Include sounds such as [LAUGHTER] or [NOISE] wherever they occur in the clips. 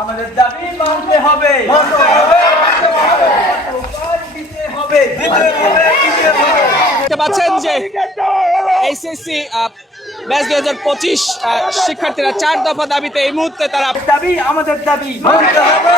আমাদের দাবি মানতে হবে। পাচ্ছেন যে এইচএসসি ব্যাচ দুই হাজার পঁচিশ শিক্ষার্থীরা চার দফা দাবিতে এই মুহূর্তে তারা দাবি আমাদের দাবি। মানতে হবে।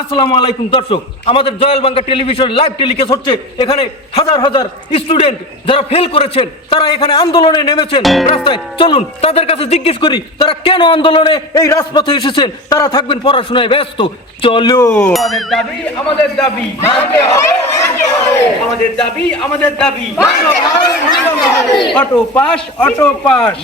আসসালামু আলাইকুম দর্শক। আমাদের জয়াল বাংলা টেলিভিশন লাইভ টেলিকাস্ট হচ্ছে এখানে হাজার হাজার স্টুডেন্ট যারা ফেল করেছেন তারা এখানে আন্দোলনে নেমেছেন। রাস্তায় চলুন তাদের কাছে জিজ্ঞেস করি তারা কেন আন্দোলনে এই রাজপথে এসেছেন? তারা থাকবেন পড়াশোনায় ব্যস্ত। চলো। আমাদের দাবি আমাদের দাবি মানতে হবে। আমাদের দাবি আমাদের দাবি। Auto pass auto pass.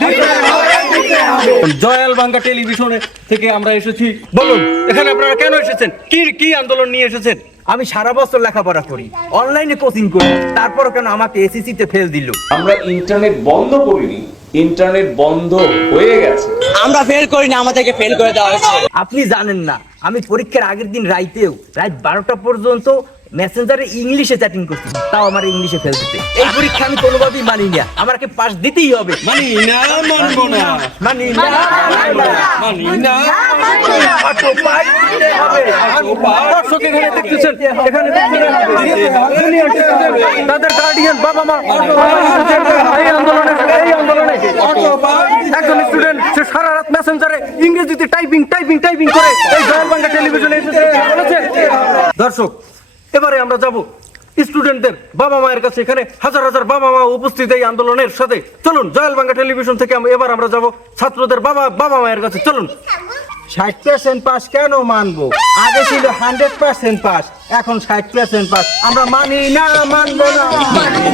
জয়াল বাংলা টেলিভিশনে থেকে আমরা এসেছি। বলুন এখানে আপনারা কেন এসেছেন? কি কি আন্দোলন নিয়ে এসেছেন? আমি সারা বছর লেখাপড়া করি। অনলাইনে কোচিং করি। তারপরও কেন আমাকে এসএসসি তে ফেল দিল? আমরা ইন্টারনেট বন্ধ করিনি। ইন্টারনেট বন্ধ হয়ে গেছে। আমরা ফেল করি না আমাদেরকে ফেল করে দেওয়া হয়েছে। আপনি জানেন না আমি পরীক্ষার আগের দিন রাইতেও রাত বারোটা পর্যন্ত মেসেঞ্জারে ইংলিশে চ্যাটিং করছি তাও আমার ইংলিশে ফেল দিতে এই পরীক্ষা আমি কোনোভাবেই মানি না। আমাকে পাস দিতেই হবে। মানি না মানবো না। মানি না মানি না দিতে দর্শক এখানে দেখতেছেন এখানে দেখতেছেন junior teacher, তাদের গার্ডিয়ান বাবা মা এই আন্দোলনে এই আন্দোলনে। একজন স্টুডেন্ট সে সারা রাত মেসেঞ্জারে ইংরেজিতে টাইপিং টাইপিং টাইপিং করে এই জয়াল বাংলা টেলিভিশনে এসেছে দর্শক এবারে আমরা যাব স্টুডেন্টদের বাবা মায়ের কাছে। এখানে হাজার হাজার বাবা মা উপস্থিত এই আন্দোলনের সাথে। চলুন জয়াল বাংলা টেলিভিশন থেকে এবার আমরা যাব ছাত্রদের বাবা বাবা মায়ের কাছে। চলুন। ষাট পার্সেন্ট পাস কেন মানবো? আগে ছিল হান্ড্রেড পার্সেন্ট পাস এখন ষাট পার্সেন্ট পাস আমরা মানি না মানবো না। মানি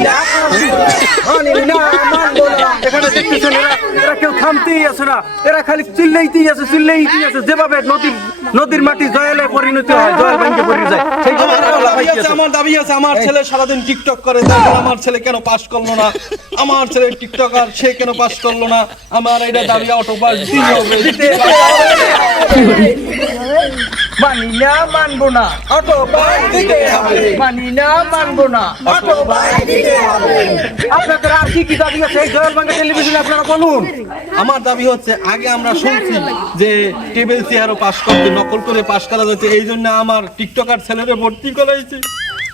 না মানবো না। এখানে দেখতেছেন এরা এরা কেউ থামতেই আছে না। এরা খালি চিল্লাইতেই আছে চিল্লাইতেই আছে যেভাবে নদীর নদীর মাটি জয়ালে পরিণত হয় জয়াল ব্যাংকে পরিণত যায় আছে আমার দাবি আছে আমার ছেলে সারাদিন টিকটক করে তারপর আমার ছেলে কেন পাস করল না? আমার ছেলে টিকটকার সে কেন পাস করল না? আমার এটা দাবি অটো পাস দিতে হবে [LAUGHS] [LAUGHS] [LAUGHS] মানি না মানবো না দিতে হবে। মানি না মানবো না দিতে হবে। আপনাদের আর কি কি দাবি আছে? জয়াল বাংলা টেলিভিশনে আপনারা বলুন। আমার দাবি হচ্ছে আগে আমরা শুনছি যে টেবিল চেয়ারও পাস করতে নকল করে পাস করা যাচ্ছে এই জন্য আমার টিকটকার ছেলেরে ভর্তি করাইছে।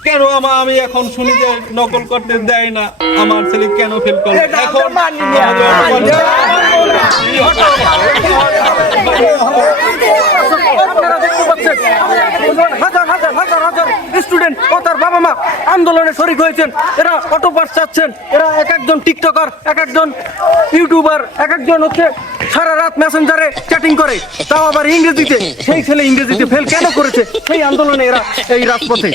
কেন আমার আমি এখন শুনি যে নকল করতে দেয় না আমার ছেলে কেন ফেল করে এখন মানি না, মানি না, মানবো না। আপনারা দেখতে পাচ্ছেন হাজার হাজার হাজার হাজার স্টুডেন্ট ও তার বাবা মা আন্দোলনে শরিক হয়েছেন, এরা অটো পাস চাচ্ছেন, এরা এক একজন টিকটকার, এক একজন ইউটিউবার, এক একজন হচ্ছে সারা রাত মেসেঞ্জারে চ্যাটিং করে। তাও আবার ইংরেজিতে, সেই ছেলে ইংরেজিতে ফেল কেন করেছে? সেই আন্দোলনে এরা এই রাজপথে।